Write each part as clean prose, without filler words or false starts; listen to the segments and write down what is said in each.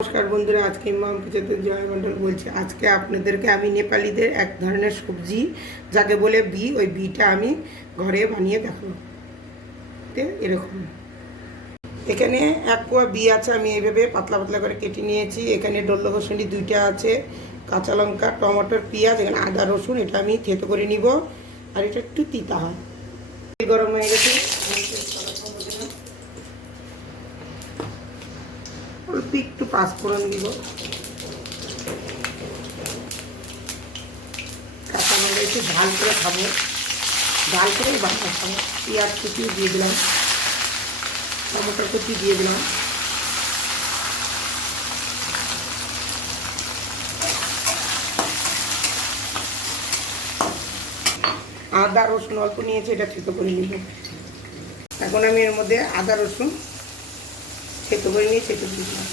নমস্কার বন্ধুরা, আজকে মাম কিচেতে জয় মন্ডল বলছি। আজকে আপনাদেরকে আমি নেপালিদের এক ধরনের সবজি যাকে বলে বি, ওই বিটা আমি ঘরে বানিয়ে দেখাবো। এরকম এখানে এক পোয়া বি আছে, আমি এইভাবে পাতলা পাতলা করে কেটে নিয়েছি। এখানে ডল্লো বসুনি 2টা আছে, কাঁচা লঙ্কা, টমেটোর, পেঁয়াজ, এখানে আদা রসুন, এটা আমি থেতো করে নিব। আর এটা একটু তিতা হয়। গরম হয়ে গেছে, অল্প একটু পাঁচফোড়ন দিব, কাঁচা লঙ্কা একটু ঝাল করে খাবো, ঝাল করে বাটা খাবো। পেঁয়াজ কুচি দিয়ে দিলাম, টমেটোর কুচি দিয়ে দিলাম, আদা রসুন অল্প নিয়েছি, এটা থেতো করে নিব। এখন আমি এর মধ্যে আদা রসুন থেতো করে নিয়ে থেতো দিয়ে দিলাম।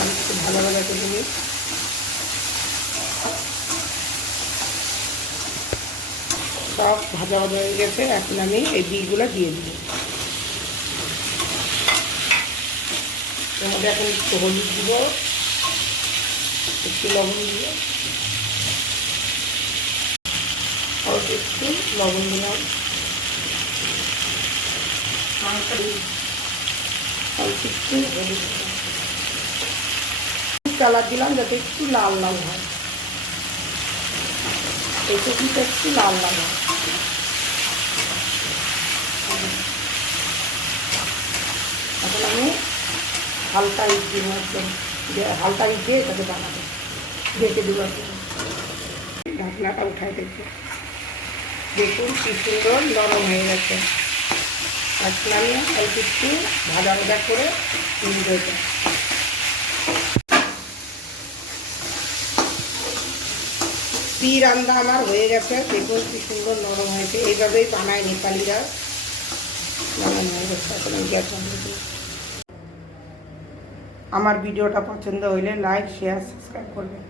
আমি একটু ভালো ভালো করে নিই। সব ভাজা ভাজা হয়ে গেছে, এখন আমি এই বিগুলো দিয়ে দিব। এর মধ্যে এখন একটু হলুদ দিব, একটু লবণ দিব, অল্প একটু লবণ দিলাম, অল্প একটু হলুদ দিলাম, কালার দিলাম যাতে একটু লাল লাল হয়, এই সবজিটা একটু লাল লাল হয়। এখন আমি হালকা ইট দিব, একদম হালকা ইট দিয়ে এটাকে বানাবো, ঢেকে দেওয়ার জন্য। ঢাকনাটা উঠাই দেখবো, দেখুন কি সুন্দর নরম হয়ে গেছে। এখন আমি অল্প একটু ভাজা ভাজা করে নিয়ে এটা বি রান্না আমার হয়ে গেছে। দেখুন কি সুন্দর নরম হয়েছে, এইভাবেই বানায় নেপালিরা। বানানো হয়ে গেছে, এখন আমি গ্যাস বন্ধ করি। আমার ভিডিওটা পছন্দ হইলে লাইক, শেয়ার, সাবস্ক্রাইব করবেন।